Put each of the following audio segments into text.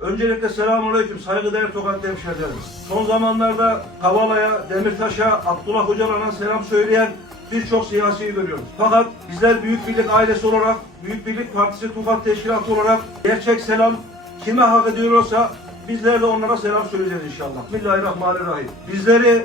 Öncelikle selamünaleyküm saygıdeğer Tokat hemşehrilerimiz. Son zamanlarda Kavala'ya, Demirtaş'a, Abdullah Öcalan'a selam söyleyen birçok siyasiyi görüyoruz. Fakat bizler Büyük Birlik ailesi olarak, Büyük Birlik Partisi Tokat Teşkilatı olarak gerçek selam kime hak ediyorsa bizler de onlara selam söyleyeceğiz inşallah. Bismillahirrahmanirrahim. Bizleri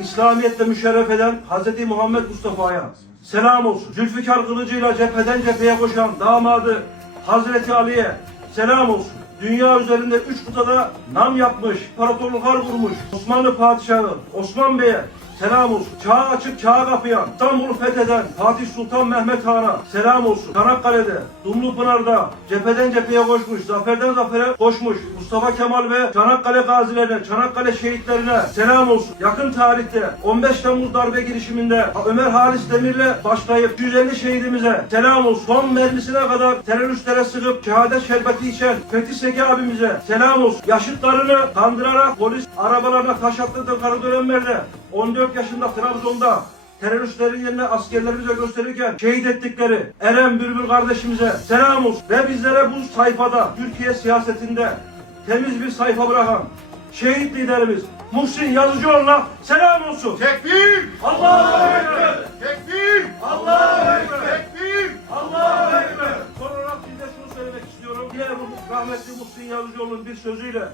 İslamiyetle müşerref eden Hz. Muhammed Mustafa'ya selam olsun. Zülfikar kılıcıyla cepheden cepheye koşan damadı Hazreti Ali'ye selam olsun. Dünya üzerinde üç kıtada nam yapmış, imparatorluklar kurmuş Osmanlı Padişahı Osman Bey'e selam olsun. Çağ açıp çağa kapayan, İstanbul'u fetheden Fatih Sultan Mehmet Han'a selam olsun. Çanakkale'de, Dumlupınar'da cepheden cepheye koşmuş, zaferden zafere koşmuş Mustafa Kemal ve Çanakkale gazilerine, Çanakkale şehitlerine selam olsun. Yakın tarihte 15 Temmuz darbe girişiminde Ömer Halis Demir'le başlayıp 150 şehidimize selam olsun. Son mermisine kadar teröristlere sıkıp şehadet şerbeti içen Fethi Seki abimize selam olsun. Yaşıtlarını kandırarak polis arabalarına taş attırdığı Karadörenler'de 14 yaşında Trabzon'da teröristlerin yerine askerlerimize gösterirken şehit ettikleri Eren Bülbül kardeşimize selam olsun. Ve bizlere bu sayfada Türkiye siyasetinde temiz bir sayfa bırakan şehit liderimiz Muhsin Yazıcıoğlu'na selam olsun. Tekbir! Allahu Ekber! Tekbir! Allahu Ekber! Tekbir! Allahu Ekber! Son olarak size şunu söylemek istiyorum. Bu rahmetli Muhsin Yazıcıoğlu'nun bir sözüyle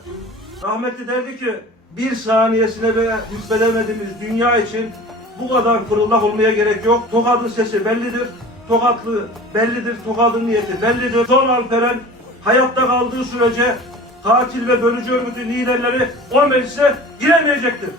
rahmetli derdi ki bir saniyesine bile hükmedemediğimiz dünya için bu kadar fırıldak olmaya gerek yok. Tokadın sesi bellidir. Tokatlı bellidir. Tokadın niyeti bellidir. Son Alperen hayatta kaldığı sürece katil ve bölücü örgütün liderleri o meclise giremeyecektir.